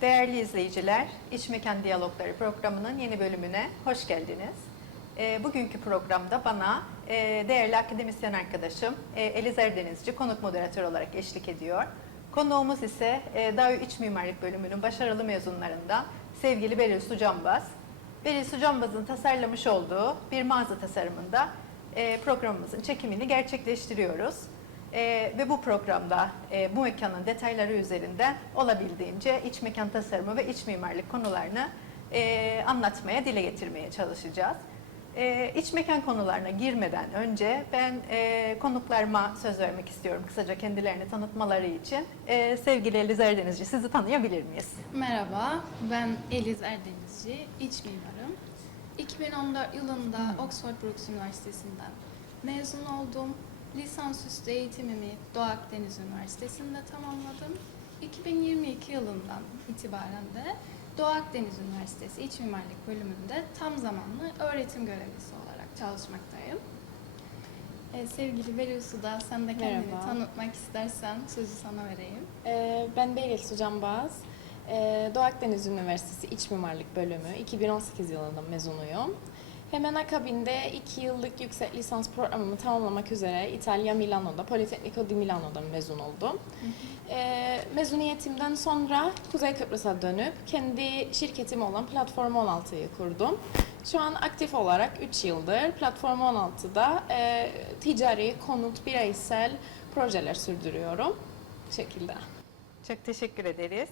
Değerli izleyiciler, İç Mekan Diyalogları programının yeni bölümüne hoş geldiniz. E, bugünkü programda bana e, değerli akademisyen arkadaşım e, Eliz Erdenizci konuk moderatör olarak eşlik ediyor. Konuğumuz ise e, DAÜ İç Mimarlık Bölümünün başarılı mezunlarından sevgili Beril Sucambaz. Beril Sucambaz'ın tasarlamış olduğu bir mağaza tasarımında e, programımızın çekimini gerçekleştiriyoruz. Ee, ve bu programda e, bu mekanın detayları üzerinden olabildiğince iç mekan tasarımı ve iç mimarlık konularını e, anlatmaya, dile getirmeye çalışacağız. E, iç mekan konularına girmeden önce ben e, konuklarıma söz vermek istiyorum kısaca kendilerini tanıtmaları için. E, sevgili Eliz Erdenizci sizi tanıyabilir miyiz? Merhaba, ben Eliz Erdenizci, iç mimarım. 2014 yılında Oxford Brookes Üniversitesi'nden mezun oldum. Lisansüstü eğitimimi Doğu Akdeniz Üniversitesi'nde tamamladım. 2022 yılından itibaren de Doğu Akdeniz Üniversitesi İç Mimarlık bölümünde tam zamanlı öğretim görevlisi olarak çalışmaktayım. Ee, sevgili Beril Suda, sen de kendini Merhaba. tanıtmak istersen sözü sana vereyim. Ee, Ben Beril Sucambaz. Ee, Doğu Akdeniz Üniversitesi İç Mimarlık Bölümü 2018 yılında mezunuyum. Hemen akabinde 2 yıllık yüksek lisans programımı tamamlamak üzere İtalya Milano'da, Politecnico di Milano'da mezun oldum. Ee, mezuniyetimden sonra Kuzey Kıbrıs'a dönüp kendi şirketim olan Platform 16'yı kurdum. Şu an aktif olarak 3 yıldır Platform 16'da e, ticari, konut, bireysel projeler sürdürüyorum. Bu şekilde. Çok teşekkür ederiz.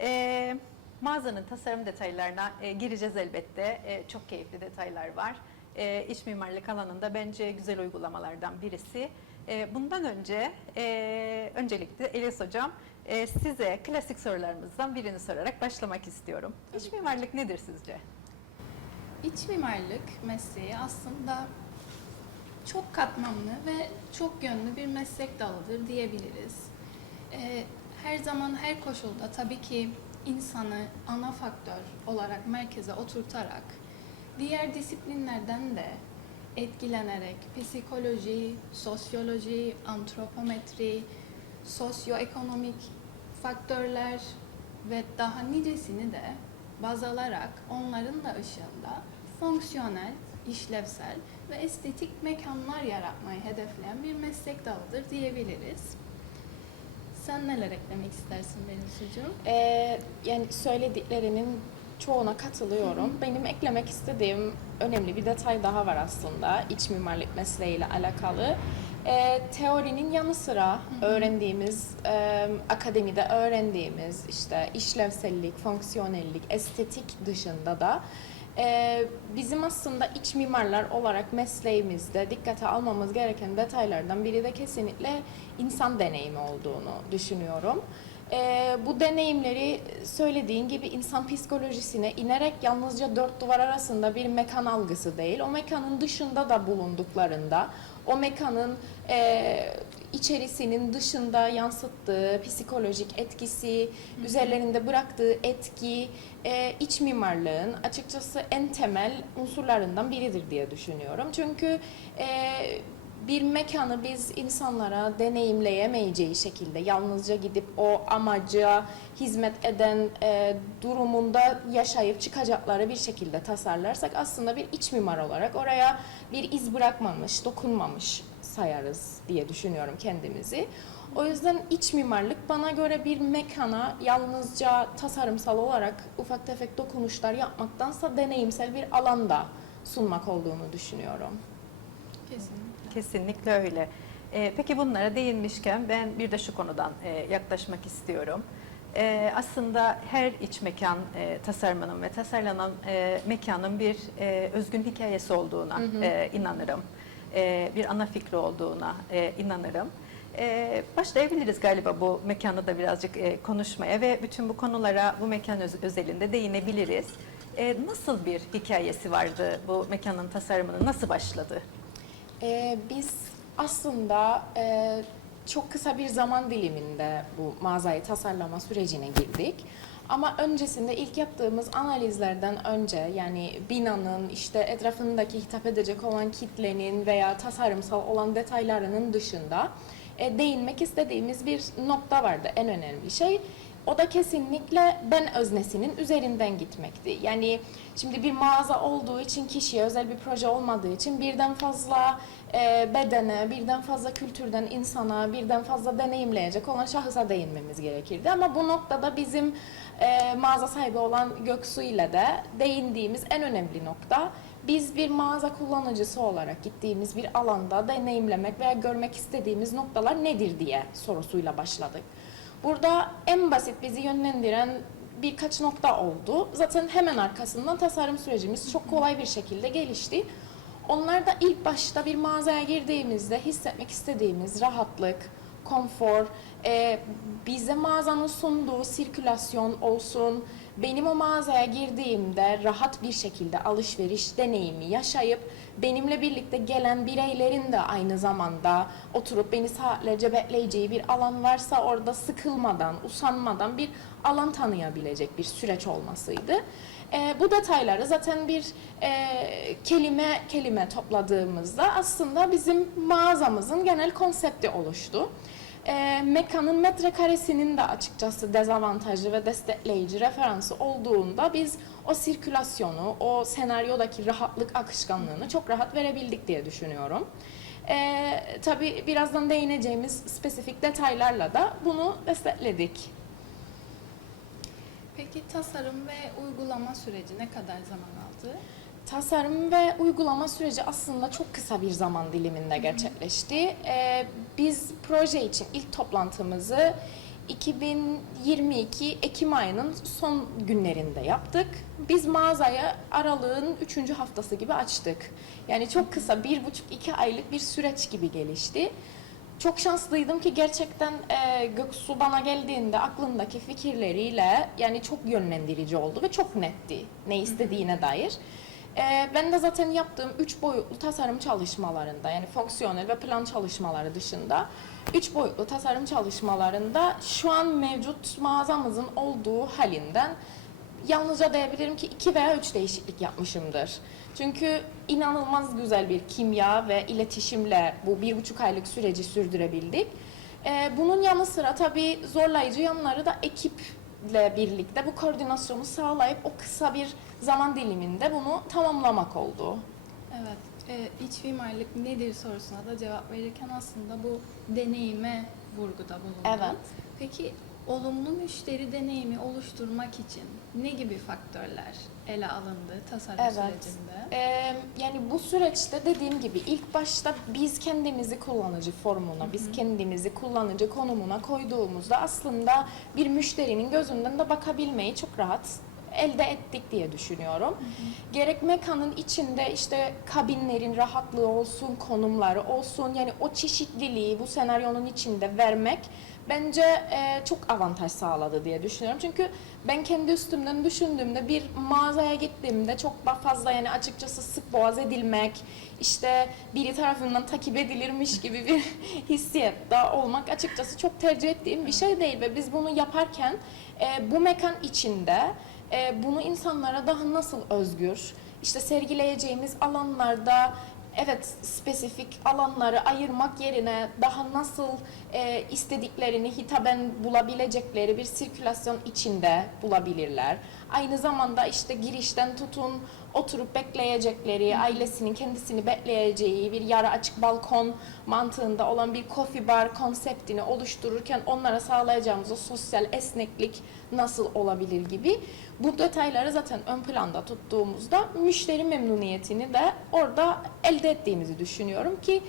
Ee, mağazanın tasarım detaylarına e, gireceğiz elbette. E, çok keyifli detaylar var. E, iç mimarlık alanında bence güzel uygulamalardan birisi. E, bundan önce e, öncelikle Elias Hocam e, size klasik sorularımızdan birini sorarak başlamak istiyorum. İç mimarlık nedir sizce? İç mimarlık mesleği aslında çok katmanlı ve çok yönlü bir meslek dalıdır diyebiliriz. Ee, her zaman her koşulda tabii ki insanı ana faktör olarak merkeze oturtarak diğer disiplinlerden de etkilenerek psikoloji, sosyoloji, antropometri, sosyoekonomik faktörler ve daha nicesini de baz alarak onların da ışığında fonksiyonel, işlevsel ve estetik mekanlar yaratmayı hedefleyen bir meslek dalıdır diyebiliriz. Sen neler eklemek istersin benim sucuğum? Ee, yani söylediklerinin çoğuna katılıyorum. Benim eklemek istediğim önemli bir detay daha var aslında iç mimarlık mesleğiyle alakalı. Ee, teorinin yanı sıra öğrendiğimiz, e, akademide öğrendiğimiz işte işlevsellik, fonksiyonellik, estetik dışında da e, bizim aslında iç mimarlar olarak mesleğimizde dikkate almamız gereken detaylardan biri de kesinlikle insan deneyimi olduğunu düşünüyorum. Ee, bu deneyimleri söylediğin gibi insan psikolojisine inerek yalnızca dört duvar arasında bir mekan algısı değil, o mekanın dışında da bulunduklarında, o mekanın e, içerisinin dışında yansıttığı psikolojik etkisi, üzerlerinde bıraktığı etki, e, iç mimarlığın açıkçası en temel unsurlarından biridir diye düşünüyorum. Çünkü e, bir mekanı biz insanlara deneyimleyemeyeceği şekilde yalnızca gidip o amaca hizmet eden e, durumunda yaşayıp çıkacakları bir şekilde tasarlarsak aslında bir iç mimar olarak oraya bir iz bırakmamış, dokunmamış sayarız diye düşünüyorum kendimizi. O yüzden iç mimarlık bana göre bir mekana yalnızca tasarımsal olarak ufak tefek dokunuşlar yapmaktansa deneyimsel bir alanda sunmak olduğunu düşünüyorum. Kesinlikle. Kesinlikle öyle. Ee, peki bunlara değinmişken ben bir de şu konudan e, yaklaşmak istiyorum. Ee, aslında her iç mekan e, tasarımının ve tasarlanan e, mekanın bir e, özgün hikayesi olduğuna e, inanırım. E, bir ana fikri olduğuna e, inanırım. E, başlayabiliriz galiba bu mekanı da birazcık konuşmaya ve bütün bu konulara bu mekan öz- özelinde değinebiliriz. Nasıl bir hikayesi vardı bu mekanın tasarımının nasıl başladı? Biz aslında çok kısa bir zaman diliminde bu mağazayı tasarlama sürecine girdik. Ama öncesinde ilk yaptığımız analizlerden önce yani binanın işte etrafındaki hitap edecek olan kitlenin veya tasarımsal olan detaylarının dışında e, değinmek istediğimiz bir nokta vardı. En önemli şey o da kesinlikle ben öznesinin üzerinden gitmekti. Yani şimdi bir mağaza olduğu için kişiye özel bir proje olmadığı için birden fazla e, bedene, birden fazla kültürden insana, birden fazla deneyimleyecek olan şahısa değinmemiz gerekirdi. Ama bu noktada bizim e, mağaza sahibi olan Göksu ile de değindiğimiz en önemli nokta biz bir mağaza kullanıcısı olarak gittiğimiz bir alanda deneyimlemek veya görmek istediğimiz noktalar nedir diye sorusuyla başladık. Burada en basit bizi yönlendiren birkaç nokta oldu. Zaten hemen arkasından tasarım sürecimiz çok kolay bir şekilde gelişti. Onlar da ilk başta bir mağazaya girdiğimizde hissetmek istediğimiz rahatlık, konfor, e, bize mağazanın sunduğu sirkülasyon olsun, benim o mağazaya girdiğimde rahat bir şekilde alışveriş deneyimi yaşayıp benimle birlikte gelen bireylerin de aynı zamanda oturup beni saatlerce bekleyeceği bir alan varsa orada sıkılmadan, usanmadan bir alan tanıyabilecek bir süreç olmasıydı. E, bu detayları zaten bir e, kelime kelime topladığımızda aslında bizim mağazamızın genel konsepti oluştu. E, mekanın metrekaresinin de açıkçası dezavantajlı ve destekleyici referansı olduğunda biz o sirkülasyonu, o senaryodaki rahatlık akışkanlığını çok rahat verebildik diye düşünüyorum. E, tabii birazdan değineceğimiz spesifik detaylarla da bunu destekledik. Peki tasarım ve uygulama süreci ne kadar zaman aldı? Tasarım ve uygulama süreci aslında çok kısa bir zaman diliminde gerçekleşti. Ee, biz proje için ilk toplantımızı 2022 Ekim ayının son günlerinde yaptık. Biz mağazayı aralığın 3. haftası gibi açtık. Yani çok kısa, bir buçuk iki aylık bir süreç gibi gelişti. Çok şanslıydım ki gerçekten e, Göksu bana geldiğinde aklındaki fikirleriyle yani çok yönlendirici oldu ve çok netti ne istediğine dair. E, ben de zaten yaptığım üç boyutlu tasarım çalışmalarında yani fonksiyonel ve plan çalışmaları dışında üç boyutlu tasarım çalışmalarında şu an mevcut mağazamızın olduğu halinden yalnızca diyebilirim ki iki veya üç değişiklik yapmışımdır. Çünkü inanılmaz güzel bir kimya ve iletişimle bu bir buçuk aylık süreci sürdürebildik. Ee, bunun yanı sıra tabii zorlayıcı yanları da ekiple birlikte bu koordinasyonu sağlayıp o kısa bir zaman diliminde bunu tamamlamak oldu. Evet, e, iç mimarlık nedir sorusuna da cevap verirken aslında bu deneyime vurguda bulundu. Evet. Peki olumlu müşteri deneyimi oluşturmak için ne gibi faktörler ele alındı tasarım Evet. sürecinde? Ee, yani bu süreçte dediğim gibi ilk başta biz kendimizi kullanıcı formuna, biz kendimizi kullanıcı konumuna koyduğumuzda aslında bir müşterinin gözünden de bakabilmeyi çok rahat elde ettik diye düşünüyorum. Gerek mekanın içinde işte kabinlerin rahatlığı olsun, konumları olsun yani o çeşitliliği bu senaryonun içinde vermek bence e, çok avantaj sağladı diye düşünüyorum. Çünkü ben kendi üstümden düşündüğümde bir mağazaya gittiğimde çok fazla yani açıkçası sık boğaz edilmek, işte biri tarafından takip edilirmiş gibi bir hissiyette olmak açıkçası çok tercih ettiğim bir şey değil ve biz bunu yaparken e, bu mekan içinde e, bunu insanlara daha nasıl özgür, işte sergileyeceğimiz alanlarda evet spesifik alanları ayırmak yerine daha nasıl e, istediklerini hitaben bulabilecekleri bir sirkülasyon içinde bulabilirler. Aynı zamanda işte girişten tutun oturup bekleyecekleri, ailesinin kendisini bekleyeceği bir yarı açık balkon mantığında olan bir coffee bar konseptini oluştururken onlara sağlayacağımız o sosyal esneklik nasıl olabilir gibi bu detayları zaten ön planda tuttuğumuzda müşteri memnuniyetini de orada elde ettiğimizi düşünüyorum ki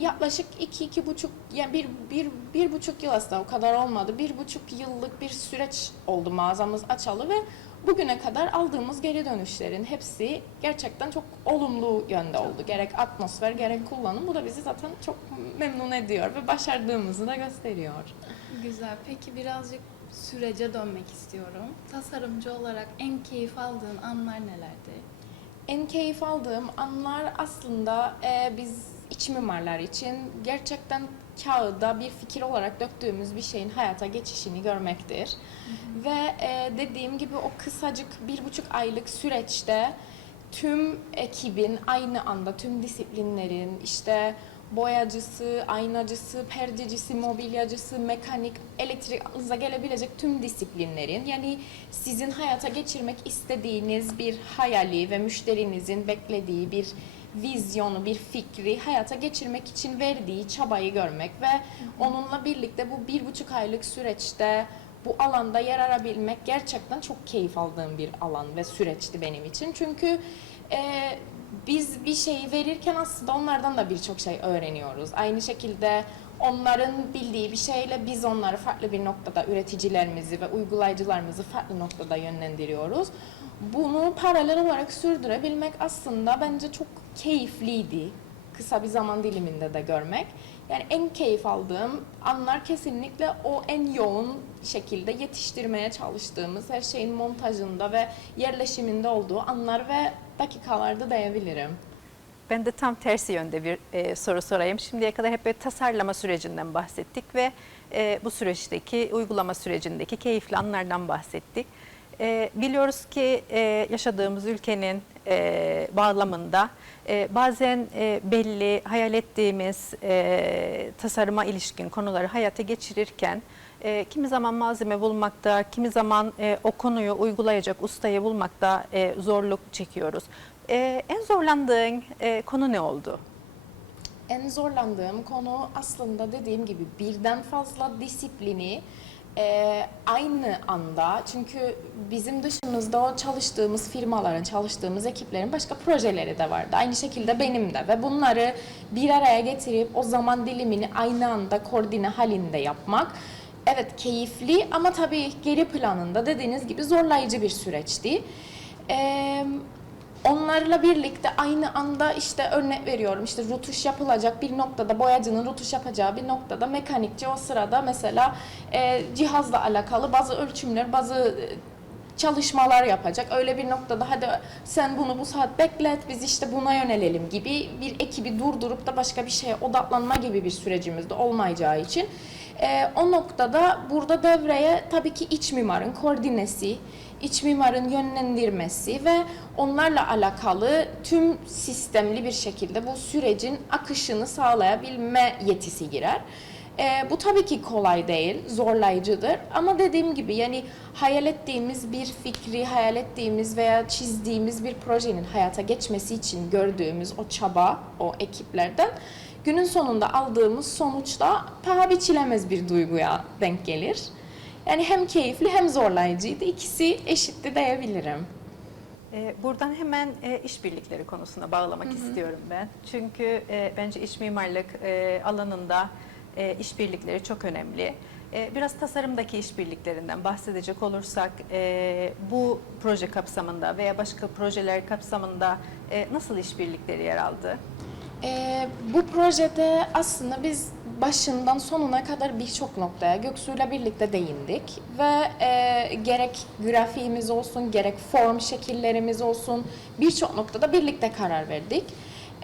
yaklaşık iki, iki buçuk, yani bir, bir, bir buçuk yıl aslında o kadar olmadı. Bir buçuk yıllık bir süreç oldu mağazamız açalı ve bugüne kadar aldığımız geri dönüşlerin hepsi gerçekten çok olumlu yönde oldu. Gerek atmosfer gerek kullanım. Bu da bizi zaten çok memnun ediyor ve başardığımızı da gösteriyor. Güzel. Peki birazcık sürece dönmek istiyorum. Tasarımcı olarak en keyif aldığın anlar nelerdi? En keyif aldığım anlar aslında e, biz iç mimarlar için gerçekten kağıda bir fikir olarak döktüğümüz bir şeyin hayata geçişini görmektir. Ve e, dediğim gibi o kısacık bir buçuk aylık süreçte tüm ekibin aynı anda tüm disiplinlerin işte boyacısı, aynacısı, perdecisi, mobilyacısı, mekanik, elektrik aklınıza gelebilecek tüm disiplinlerin yani sizin hayata geçirmek istediğiniz bir hayali ve müşterinizin beklediği bir vizyonu, bir fikri hayata geçirmek için verdiği çabayı görmek ve onunla birlikte bu bir buçuk aylık süreçte bu alanda yer arabilmek gerçekten çok keyif aldığım bir alan ve süreçti benim için. Çünkü e, biz bir şeyi verirken aslında onlardan da birçok şey öğreniyoruz. Aynı şekilde onların bildiği bir şeyle biz onları farklı bir noktada üreticilerimizi ve uygulayıcılarımızı farklı noktada yönlendiriyoruz. Bunu paralel olarak sürdürebilmek aslında bence çok keyifliydi. Kısa bir zaman diliminde de görmek. Yani en keyif aldığım anlar kesinlikle o en yoğun şekilde yetiştirmeye çalıştığımız her şeyin montajında ve yerleşiminde olduğu anlar ve dakikalarda diyebilirim. Ben de tam tersi yönde bir e, soru sorayım. Şimdiye kadar hep böyle tasarlama sürecinden bahsettik ve e, bu süreçteki uygulama sürecindeki keyifli anlardan bahsettik. E, biliyoruz ki e, yaşadığımız ülkenin e, bağlamında e, bazen e, belli hayal ettiğimiz e, tasarıma ilişkin konuları hayata geçirirken e, kimi zaman malzeme bulmakta, kimi zaman e, o konuyu uygulayacak ustayı bulmakta e, zorluk çekiyoruz. E, en zorlandığın e, konu ne oldu? En zorlandığım konu aslında dediğim gibi birden fazla disiplini e, aynı anda çünkü bizim dışımızda o çalıştığımız firmaların, çalıştığımız ekiplerin başka projeleri de vardı. Aynı şekilde benim de ve bunları bir araya getirip o zaman dilimini aynı anda koordine halinde yapmak evet keyifli ama tabii geri planında dediğiniz gibi zorlayıcı bir süreçti. Eee Onlarla birlikte aynı anda işte örnek veriyorum işte rutuş yapılacak bir noktada boyacının rutuş yapacağı bir noktada mekanikçi o sırada mesela e, cihazla alakalı bazı ölçümler bazı e, çalışmalar yapacak. Öyle bir noktada hadi sen bunu bu saat beklet biz işte buna yönelelim gibi bir ekibi durdurup da başka bir şeye odaklanma gibi bir sürecimiz de olmayacağı için e, o noktada burada devreye tabii ki iç mimarın koordinesi, iç mimarın yönlendirmesi ve onlarla alakalı tüm sistemli bir şekilde bu sürecin akışını sağlayabilme yetisi girer. Ee, bu tabii ki kolay değil, zorlayıcıdır ama dediğim gibi yani hayal ettiğimiz bir fikri, hayal ettiğimiz veya çizdiğimiz bir projenin hayata geçmesi için gördüğümüz o çaba o ekiplerden günün sonunda aldığımız sonuçta paha biçilemez bir duyguya denk gelir. Yani hem keyifli hem zorlayıcıydı. İkisi eşitti diyebilirim. E, buradan hemen e, işbirlikleri konusuna bağlamak istiyorum ben. Çünkü e, bence iç mimarlık e, alanında işbirlikleri çok önemli. Biraz tasarımdaki işbirliklerinden bahsedecek olursak bu proje kapsamında veya başka projeler kapsamında nasıl işbirlikleri yer aldı? Ee, bu projede aslında biz başından sonuna kadar birçok noktaya Göksu'yla birlikte değindik ve e, gerek grafiğimiz olsun gerek form şekillerimiz olsun birçok noktada birlikte karar verdik.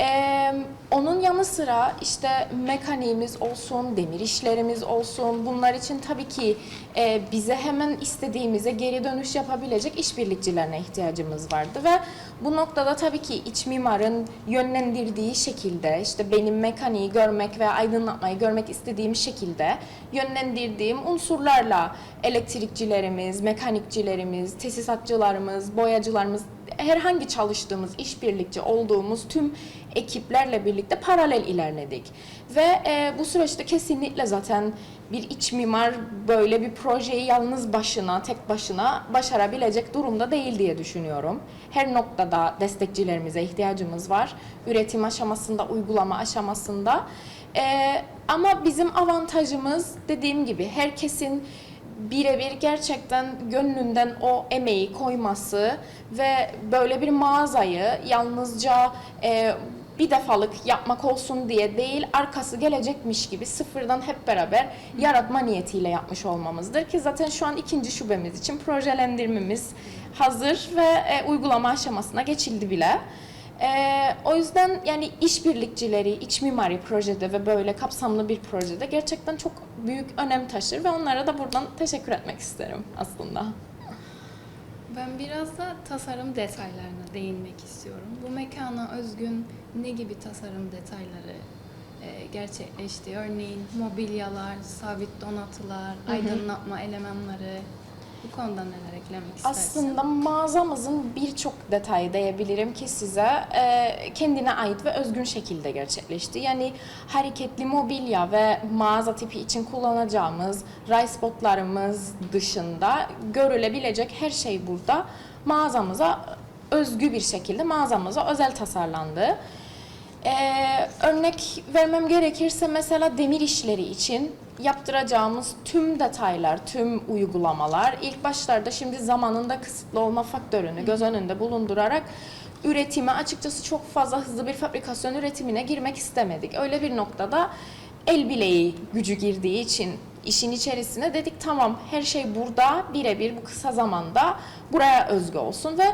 Ee, onun yanı sıra işte mekaniğimiz olsun, demir işlerimiz olsun bunlar için tabii ki e, bize hemen istediğimize geri dönüş yapabilecek işbirlikçilerine ihtiyacımız vardı ve bu noktada tabii ki iç mimarın yönlendirdiği şekilde işte benim mekaniği görmek ve aydınlatmayı görmek istediğim şekilde yönlendirdiğim unsurlarla elektrikçilerimiz, mekanikçilerimiz, tesisatçılarımız, boyacılarımız herhangi çalıştığımız, işbirlikçi olduğumuz tüm ekiplerle birlikte paralel ilerledik. Ve e, bu süreçte kesinlikle zaten bir iç mimar böyle bir projeyi yalnız başına, tek başına başarabilecek durumda değil diye düşünüyorum. Her noktada destekçilerimize ihtiyacımız var. Üretim aşamasında, uygulama aşamasında. E, ama bizim avantajımız dediğim gibi herkesin birebir gerçekten gönlünden o emeği koyması ve böyle bir mağazayı yalnızca e, bir defalık yapmak olsun diye değil arkası gelecekmiş gibi sıfırdan hep beraber yaratma niyetiyle yapmış olmamızdır ki zaten şu an ikinci şubemiz için projelendirmemiz hazır ve e, uygulama aşamasına geçildi bile. Ee, o yüzden yani işbirlikçileri, iç mimari projede ve böyle kapsamlı bir projede gerçekten çok büyük önem taşır ve onlara da buradan teşekkür etmek isterim aslında. Ben biraz da tasarım detaylarına değinmek istiyorum. Bu mekana özgün ne gibi tasarım detayları e, gerçekleşti. Örneğin mobilyalar, sabit donatılar, aydınlatma elemanları. Bu konuda neler eklemek istersin? Aslında mağazamızın birçok detayı diyebilirim ki size e, kendine ait ve özgün şekilde gerçekleşti. Yani hareketli mobilya ve mağaza tipi için kullanacağımız ray spotlarımız dışında görülebilecek her şey burada mağazamıza özgü bir şekilde mağazamıza özel tasarlandı. Ee, örnek vermem gerekirse mesela demir işleri için yaptıracağımız tüm detaylar, tüm uygulamalar ilk başlarda şimdi zamanında kısıtlı olma faktörünü göz önünde bulundurarak üretime açıkçası çok fazla hızlı bir fabrikasyon üretimine girmek istemedik. Öyle bir noktada el bileği gücü girdiği için işin içerisine dedik tamam her şey burada birebir bu kısa zamanda buraya özgü olsun ve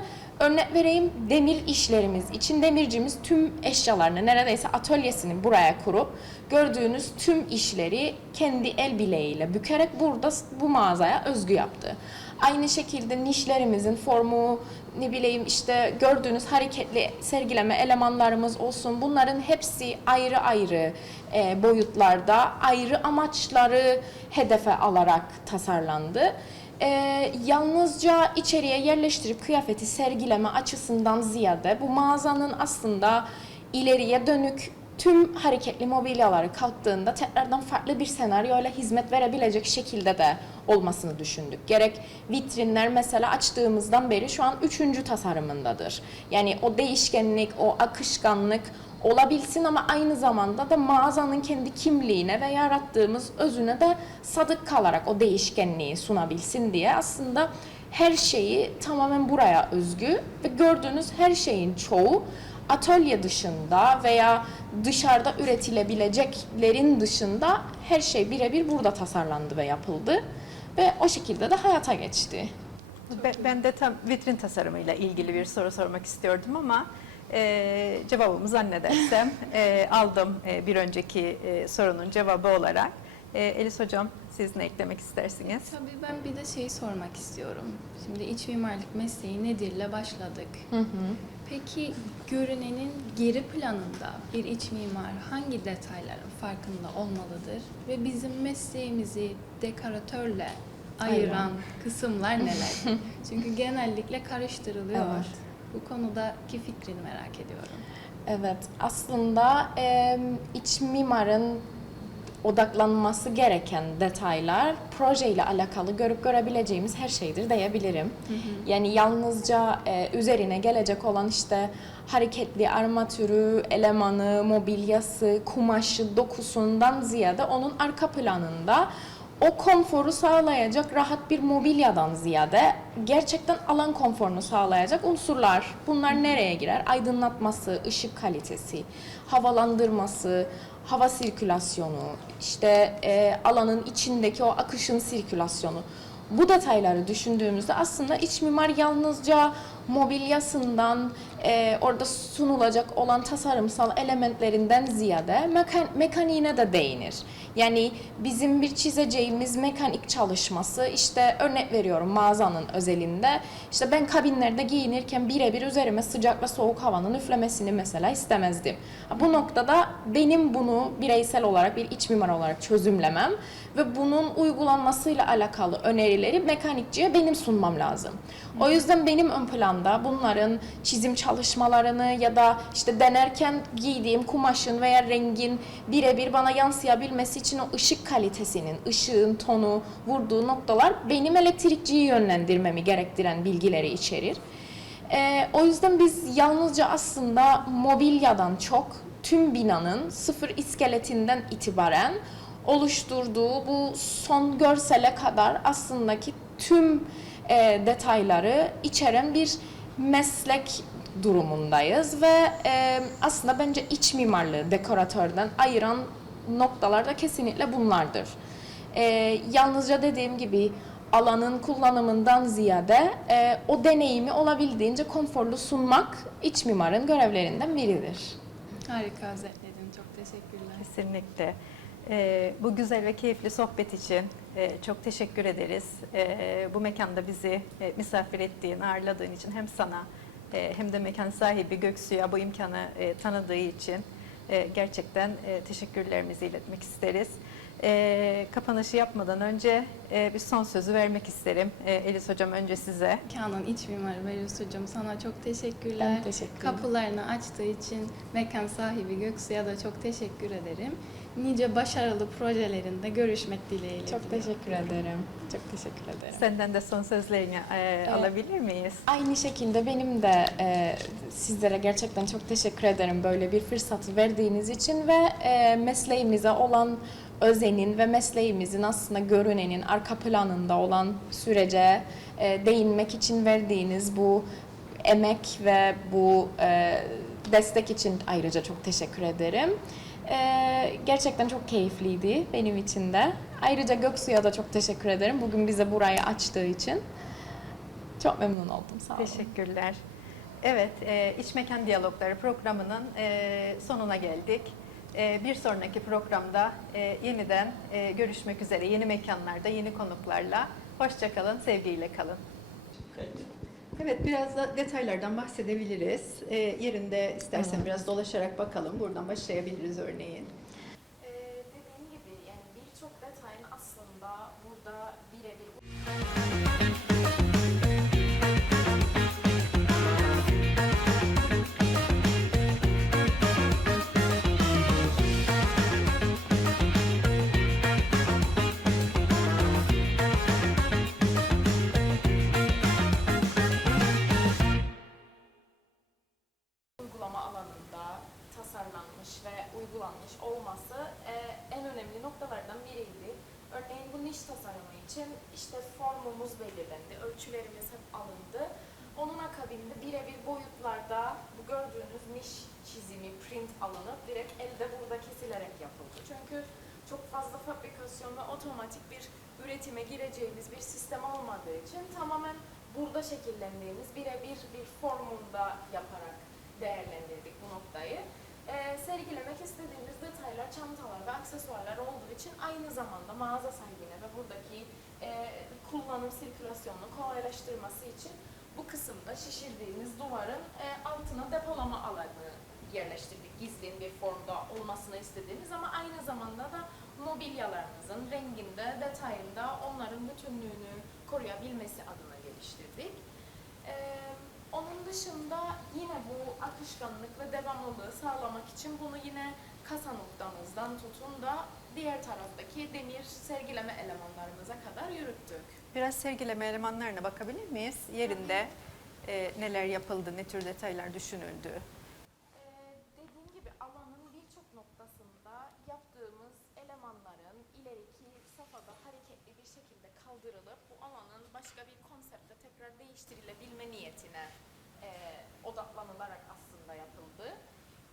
Örnek vereyim demir işlerimiz için demircimiz tüm eşyalarını neredeyse atölyesini buraya kurup gördüğünüz tüm işleri kendi el bileğiyle bükerek burada bu mağazaya özgü yaptı. Aynı şekilde nişlerimizin formu ne bileyim işte gördüğünüz hareketli sergileme elemanlarımız olsun bunların hepsi ayrı ayrı e, boyutlarda ayrı amaçları hedefe alarak tasarlandı. Ee, yalnızca içeriye yerleştirip kıyafeti sergileme açısından ziyade bu mağazanın aslında ileriye dönük tüm hareketli mobilyaları kalktığında tekrardan farklı bir senaryoyla hizmet verebilecek şekilde de olmasını düşündük. Gerek vitrinler mesela açtığımızdan beri şu an üçüncü tasarımındadır. Yani o değişkenlik, o akışkanlık olabilsin ama aynı zamanda da mağazanın kendi kimliğine ve yarattığımız özüne de sadık kalarak o değişkenliği sunabilsin diye aslında her şeyi tamamen buraya özgü ve gördüğünüz her şeyin çoğu atölye dışında veya dışarıda üretilebileceklerin dışında her şey birebir burada tasarlandı ve yapıldı ve o şekilde de hayata geçti. Be- Ben de tam vitrin tasarımıyla ilgili bir soru sormak istiyordum ama e, cevabımı zannedersem e, aldım e, bir önceki e, sorunun cevabı olarak. E, Elis Hocam siz ne eklemek istersiniz? Tabii ben bir de şeyi sormak istiyorum. Şimdi iç mimarlık mesleği nedirle başladık. Peki görünenin geri planında bir iç mimar hangi detayların farkında olmalıdır ve bizim mesleğimizi dekoratörle ayıran Ayıran. kısımlar neler? Çünkü genellikle karıştırılıyor. Evet. Bu konudaki fikrini merak ediyorum. Evet, aslında e, iç mimarın odaklanması gereken detaylar projeyle alakalı görüp görebileceğimiz her şeydir diyebilirim. Yani yalnızca e, üzerine gelecek olan işte hareketli armatürü, elemanı, mobilyası, kumaşı, dokusundan ziyade onun arka planında o konforu sağlayacak rahat bir mobilyadan ziyade gerçekten alan konforunu sağlayacak unsurlar. Bunlar nereye girer? Aydınlatması, ışık kalitesi, havalandırması, hava sirkülasyonu, işte e, alanın içindeki o akışın sirkülasyonu. Bu detayları düşündüğümüzde aslında iç mimar yalnızca mobilyasından, e, orada sunulacak olan tasarımsal elementlerinden ziyade mekan- mekaniğine de değinir. Yani bizim bir çizeceğimiz mekanik çalışması işte örnek veriyorum mağazanın özelinde işte ben kabinlerde giyinirken birebir üzerime sıcak ve soğuk havanın üflemesini mesela istemezdim. Bu noktada benim bunu bireysel olarak bir iç mimar olarak çözümlemem ve bunun uygulanmasıyla alakalı önerileri mekanikçiye benim sunmam lazım. O yüzden benim ön planda bunların çizim çalışmalarını ya da işte denerken giydiğim kumaşın veya rengin birebir bana yansıyabilmesi için o ışık kalitesinin, ışığın tonu vurduğu noktalar benim elektrikçiyi yönlendirmemi gerektiren bilgileri içerir. Ee, o yüzden biz yalnızca aslında mobilyadan çok tüm binanın sıfır iskeletinden itibaren oluşturduğu bu son görsele kadar aslındaki tüm e, detayları içeren bir meslek durumundayız ve e, aslında bence iç mimarlığı dekoratörden ayıran noktalar da kesinlikle bunlardır. E, yalnızca dediğim gibi alanın kullanımından ziyade e, o deneyimi olabildiğince konforlu sunmak iç mimarın görevlerinden biridir. Harika özetledin. Çok teşekkürler. Kesinlikle. Ee, bu güzel ve keyifli sohbet için e, çok teşekkür ederiz. Ee, bu mekanda bizi e, misafir ettiğin, ağırladığın için hem sana e, hem de mekan sahibi Göksu'ya bu imkanı e, tanıdığı için e, gerçekten e, teşekkürlerimizi iletmek isteriz. E, kapanışı yapmadan önce e, bir son sözü vermek isterim. E, Elis Hocam önce size. Kaan'ın iç mimarı Berus Hocam sana çok teşekkürler. Ben teşekkür ederim. Kapılarını açtığı için mekan sahibi Göksu'ya da çok teşekkür ederim. Nice başarılı projelerinde görüşmek dileğiyle. Çok teşekkür ederim. Çok teşekkür ederim. Senden de son sözlerini e, alabilir miyiz? Aynı şekilde benim de e, sizlere gerçekten çok teşekkür ederim böyle bir fırsatı verdiğiniz için ve e, mesleğimize olan özenin ve mesleğimizin aslında görünenin arka planında olan sürece e, değinmek için verdiğiniz bu emek ve bu e, destek için ayrıca çok teşekkür ederim. E, gerçekten çok keyifliydi benim için de. Ayrıca Göksu'ya da çok teşekkür ederim bugün bize burayı açtığı için. Çok memnun oldum. Sağ olun. Teşekkürler. Evet, e, İç Mekan Diyalogları programının e, sonuna geldik. E, bir sonraki programda e, yeniden e, görüşmek üzere. Yeni mekanlarda, yeni konuklarla. Hoşçakalın, sevgiyle kalın. Evet, biraz da detaylardan bahsedebiliriz. E, yerinde istersen Tamam. biraz dolaşarak bakalım. Buradan başlayabiliriz örneğin. Alınıp direkt elde burada kesilerek yapıldı. Çünkü çok fazla fabrikasyon ve otomatik bir üretime gireceğimiz bir sistem olmadığı için tamamen burada şekillendiğimiz birebir bir formunda yaparak değerlendirdik bu noktayı. Ee, sergilemek istediğimiz detaylar, çantalar ve aksesuarlar olduğu için aynı zamanda mağaza sahibine ve buradaki e, kullanım sirkülasyonunu kolaylaştırması için bu kısımda şişirdiğimiz duvarın e, altına depolama alanı yerleştirdik. Gizli bir formda olmasını istediğimiz ama aynı zamanda da mobilyalarımızın renginde, detayında onların bütünlüğünü koruyabilmesi adına geliştirdik. Ee, onun dışında yine bu akışkanlık ve devamlılığı sağlamak için bunu yine kasa noktamızdan tutun da diğer taraftaki demir sergileme elemanlarımıza kadar yürüttük. Biraz sergileme elemanlarına bakabilir miyiz? Yerinde e, neler yapıldı, ne tür detaylar düşünüldü? Ee, dediğim gibi alanın birçok noktasında yaptığımız elemanların ileriki safhada hareketli bir şekilde kaldırılıp bu alanın başka bir konsepte tekrar değiştirilebilme niyetine e, odaklanılarak aslında yapıldı.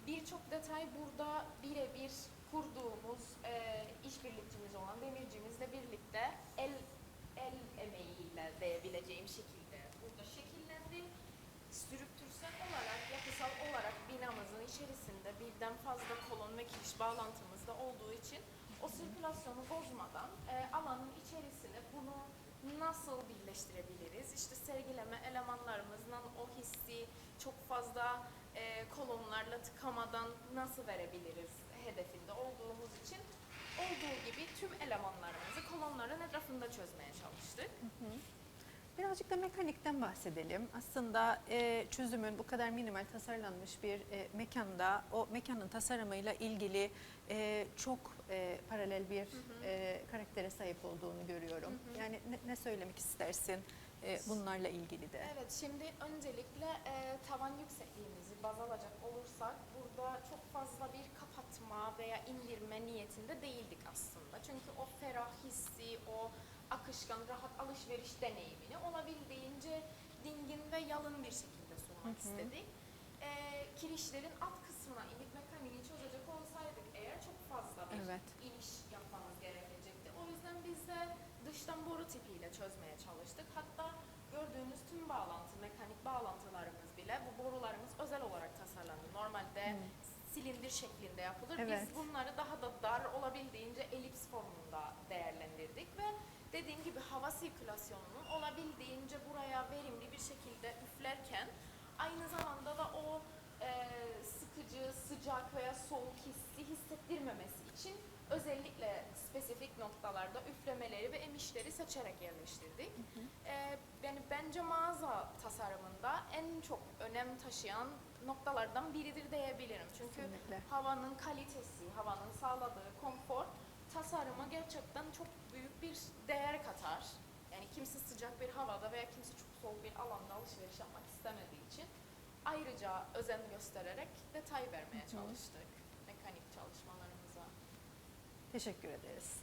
Birçok detay burada birebir kurduğumuz e, işbirlikçimiz olan demircimizle birlikte el el emeğiyle diyebileceğim şekilde burada şekillendi strüktürsel olarak, yapısal olarak binamızın içerisinde birden fazla kolon ve giriş bağlantımız da olduğu için o sirkülasyonu bozmadan e, alanın içerisine bunu nasıl birleştirebiliriz? İşte sergileme elemanlarımızdan o hissi çok fazla e, kolonlarla tıkamadan nasıl verebiliriz hedefinde olduğumuz için olduğu gibi tüm elemanlarımızı kolonların etrafında çözmeye çalıştık. Birazcık da mekanikten bahsedelim. Aslında e, çözümün bu kadar minimal tasarlanmış bir e, mekanda o mekanın tasarımıyla ilgili e, çok e, paralel bir e, karaktere sahip olduğunu görüyorum. Hı hı. Yani ne, ne söylemek istersin e, bunlarla ilgili de? Evet, şimdi öncelikle e, tavan yüksekliğimizi baz alacak olursak burada çok fazla bir kapatma veya indirme niyetinde değildik aslında. Çünkü o ferah hissi, o akışkan, rahat alışveriş deneyimini olabildiğince dingin ve yalın bir şekilde sunmak Hı hı. istedik. E, kirişlerin alt kısmına inip mekaniği çözecek olsaydık eğer çok fazla bir Evet. iniş yapmamız gerekecekti. O yüzden biz de dıştan boru tipiyle çözmeye çalıştık. Hatta gördüğünüz tüm bağlantı, mekanik bağlantılarımız bile bu borularımız özel olarak tasarlandı. Normalde Hmm. silindir şeklinde yapılır. Evet. Biz bunları daha da dar olabildiğince elips formunda değerlendirdik ve dediğim gibi hava sirkülasyonunun olabildiğince buraya verimli bir şekilde üflerken aynı zamanda da o e, sıkı sıkıcı, sıcak veya soğuk hissi hissettirmemesi için özellikle spesifik noktalarda üflemeleri ve emişleri seçerek yerleştirdik. Ee, yani bence mağaza tasarımında en çok önem taşıyan noktalardan biridir diyebilirim. Çünkü Kesinlikle. havanın kalitesi, havanın sağladığı konfor tasarıma gerçekten çok büyük bir değer katar. Yani kimse sıcak bir havada veya kimse çok soğuk bir alanda alışveriş yapmak istemediği için ayrıca özen göstererek detay vermeye çalıştık mekanik çalışmalarımıza. Teşekkür ederiz.